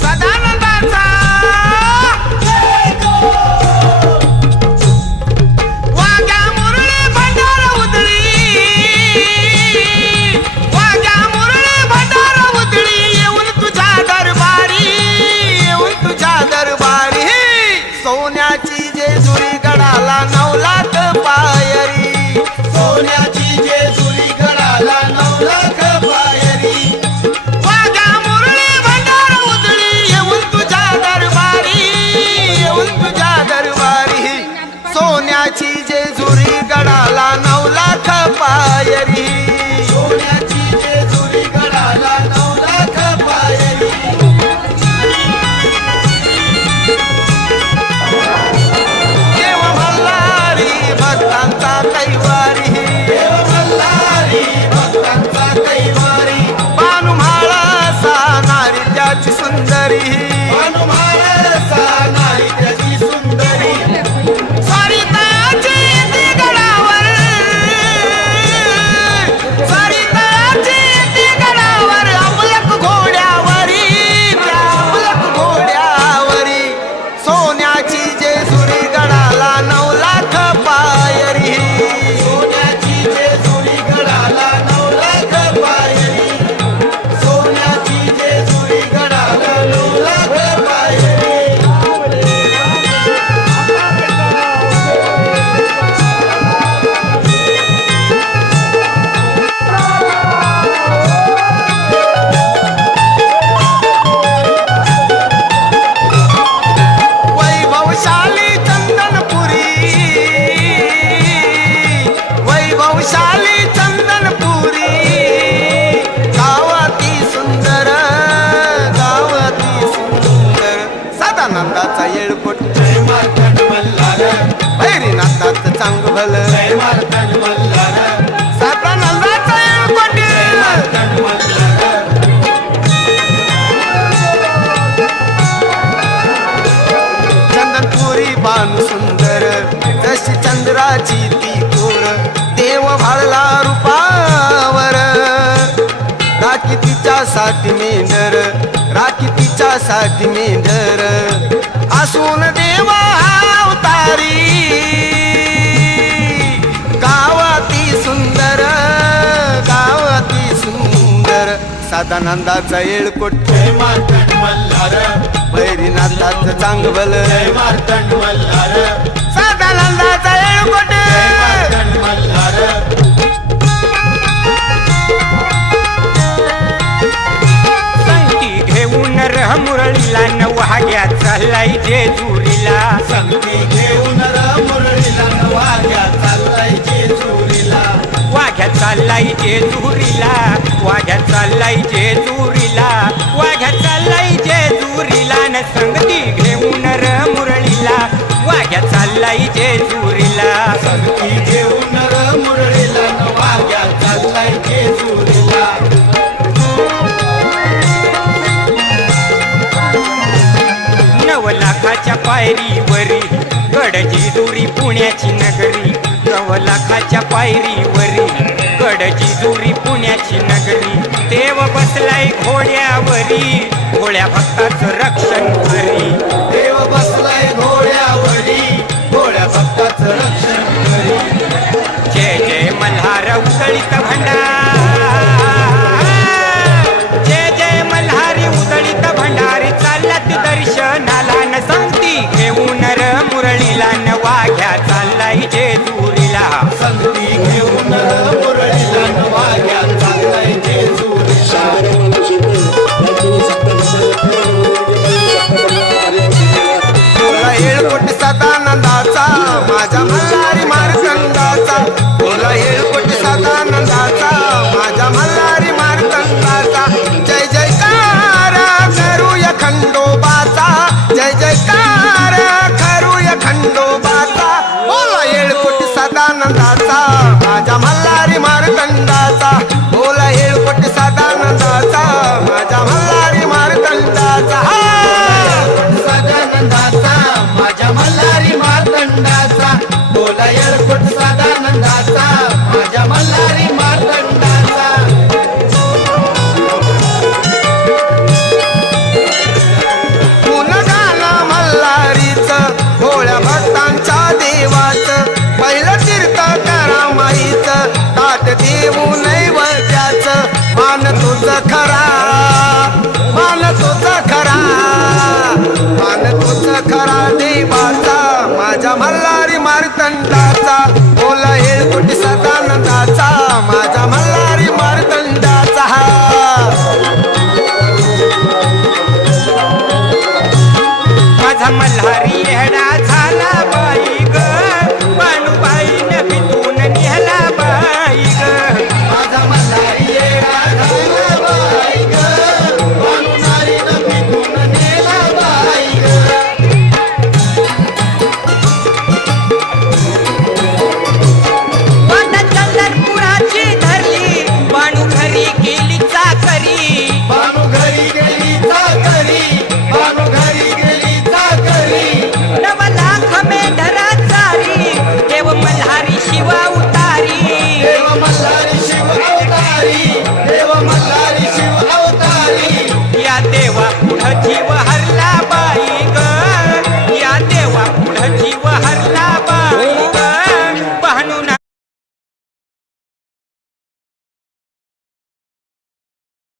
सदानंदाचा सोन्याची जेजुरी गडाला 9 लाख पायरी, सोन्याची जेजुरी गडाला 9 लाख पायरी, वाघ्या मुरळी भंडार उजळी येऊन तुझ्या दरबारी, येऊन तुझ्या दरबारी, सोन्याची जेजुरी गडाला 9 लाख पायरी, सोन्याची जेजुरी गडाला 9 लाख पायरी, भक्तांचा कैवारी, देव मल्हारी भक्तांचा कैवारी, पानुम्हाळा सानारी त्याची सुंदरी, पानुम्हाळा सानारी त्याची सुंदरी, सरिताची ती गडावर, सरिताची ती गडावर, अबलक घोड्यावरी, त्या अबलक घोड्यावरी, सोन्याची जेजुरी गडाला 9 लाख पायरी, सोन्याची जेजुरी गडाला 9 लाख पायरी, सोन्याची जेजुरी गडाला 9 लाख पायरी, वैभवशाली चंदनपुरी, वैभवशाली चंदनपुरी, गावाती सुंदर, गावाती सुंदर, सदानंदाचा येळकोट, जय मार्तंड मल्हार, भैरीनाथाचं चांगभल, जय मार्तंड मल्हार, सदानंदाचा येळकोट, जय मार्तंड मल्हार, चंदनपुरी बानु सुंदर, जशी चंद्राची ती कोर, देव भाळला रूपावर, राखी तिच्यासाठी मेंढर, राखी तिच्यासाठी मेंढर, असून देव अवतारी, गावाती सुंदर, गावाती सुंदर, सदानंदाचा येळकोट, जय मार्तंड मल्हार, भैरीनाथाचं चांगभल, जय मार्तंड मल्हार, सदानंदाचा येळकोट, जय मार्तंड मल्हार, संगती घेऊन मुरळीला नवहाग्या चाललाय जेजुरीला, संगती घेऊन मुरळीला वाघ्या चाललाय जेजुरीला, वाघ्या चाललाय जेजुरीला, वाघ्या चाललाय जेजुरीला, वाघ्या चाललाय जेजुरीला, न संगती घेऊन मुरळीला, वाघ्या चाललाय जेजुरीला, संगती घेऊन मुरळीला वाघ्या चाललाय जेजुरीला, 9 लाखाच्या पायरीवरी गडजेजुरी पुण्याची नगरी, 9 लाखाच्या पायरीवरी गडजेजुरी पुण्याची नगरी, देव बसलाय घोड्यावरी, घोड्या भक्ताचं रक्षण करी, देव बसलाय घोड्यावरी, घोड्या भक्ताचं रक्षण करी, जय जय मल्हार उदळीत भंडार, जय जय मल्हारी उदळीत भंडारी, चालत दर्शनाला न संगती घेऊन मुरळीला, न वाघ्या चाललाय जेजुरीला, संगती घेऊन मुरळीला वाघ्या चाललाय जेजुरीला, बोला येळकोट सदानंदाचा, माझ्या मल्हारी मार्तंडाचा, बोला येळकोट सदानंदाचा, माझ्या मल्हारी मार्तंडाचा, जय जयकार करूया खंडोबाचा, जय जयकार करूया खंडोबाचा, बोला येळकोट सदानंदाचा, माझ्या मल्हारी मार्तंडाचा, बोला येळकोट सदानंदाचा, माझ्या मल्हारी मार्तंडाचा, सदानंदाचा, माझ्या मल्हारी मार्तंडाचा, बोला येळकोट सदानंदाचा